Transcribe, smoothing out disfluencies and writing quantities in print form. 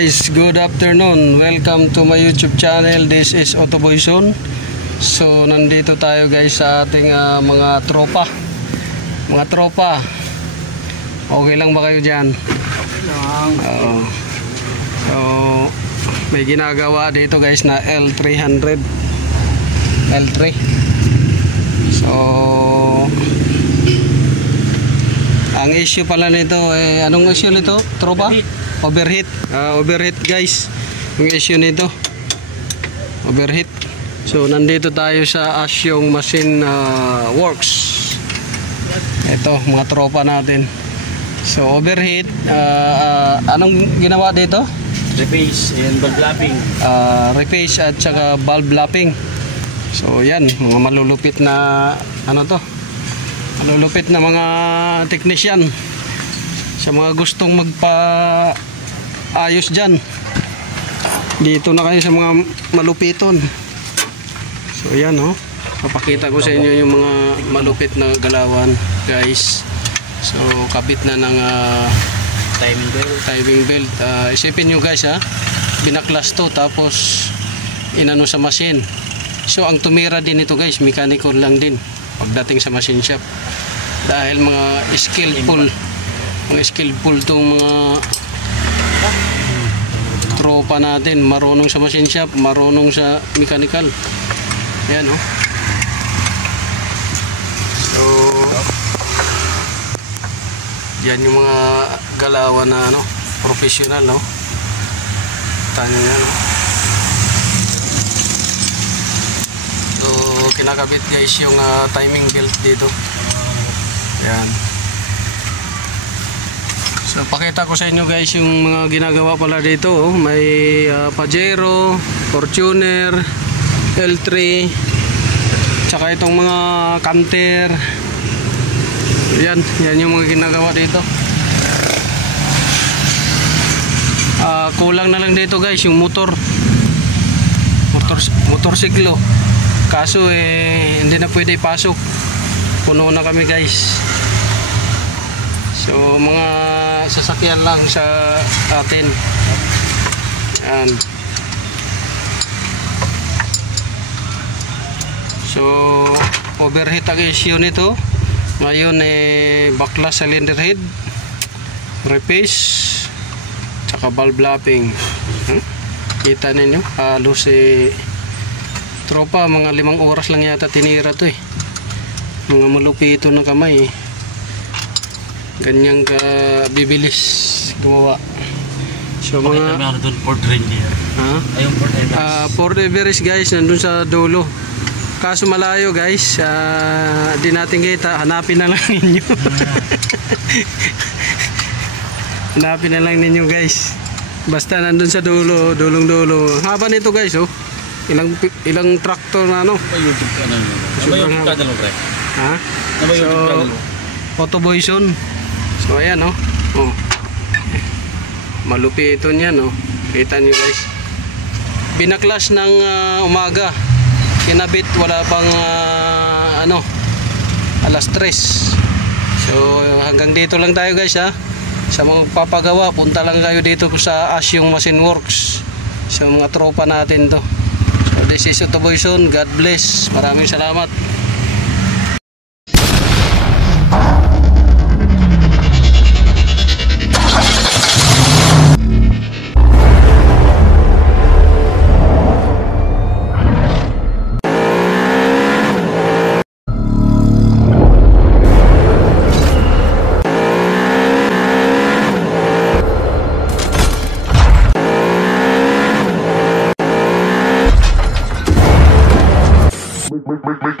guys, good afternoon. Welcome to my YouTube channel. This is Otoboyson. So nandito tayo guys sa ating mga tropa. Mga tropa. Okay lang ba kayo diyan? Okay lang. So may ginagawa dito guys na L300. L3. So ang issue pala nito anong issue nito? Tropa? Overheat. Overheat guys. Yung issue nito. Overheat. So nandito tayo sa Asyong Machine Works. Ito mga tropa natin. So overheat. Anong ginawa dito? Reface and valve lapping. Reface at saka valve lapping. So yan, mga malulupit na ano to? Malulupit na mga technician. Sa mga gustong magpa-ayos dyan, dito na kayo sa mga malupiton. So yan papakita ko sa inyo yung mga malupit na galawan guys. So kapit na ng timing belt. Isipin nyo guys binaklas to tapos inano sa machine. So ang tumira din ito guys, mechanical lang din pagdating sa machine shop. Dahil mga skillful tong mga tropa natin, marunong sa machine shop, marunong sa mechanical. Ayan So yan yung mga galawan na professional Tanya So kinakabit guys yung timing belt dito. Yan. So pakita ko sa inyo guys yung mga ginagawa pala dito. May Pajero, Fortuner, L3, tsaka itong mga Canter. Yan yung mga ginagawa dito. Kulang na lang dito guys yung motorsiklo. Kaso hindi na pwede ipasok. Puno na kami guys. So mga sasakyan lang sa atin. Yan. So overheat ang issue nito. Ngayon baklas cylinder head, reface, tsaka valve lapping. Kita ninyo halos tropa mga 5 oras lang yata tinira to mga malupito ng kamay ganyang ka bibilis gumawa. So mga Ford Ranger. Ayun Ford Everest guys nandun sa dulo. Kaso malayo guys, di natin kita, hanapin na lang ninyo. Hanapin na lang ninyo guys. Basta nandun sa dulo, dulo. Haba nito guys ilang tractor na YouTube ka na yun. YouTube ka na pre. So Otoboyson. So ayan malupito niyan kita nyo guys. Binaklas ng umaga, kinabit wala pang alas 3. So hanggang dito lang tayo guys sa mga papagawa, punta lang kayo dito sa Asyong Machine Works. So mga tropa natin to. So this is Otoboyson. God bless. Maraming salamat. Make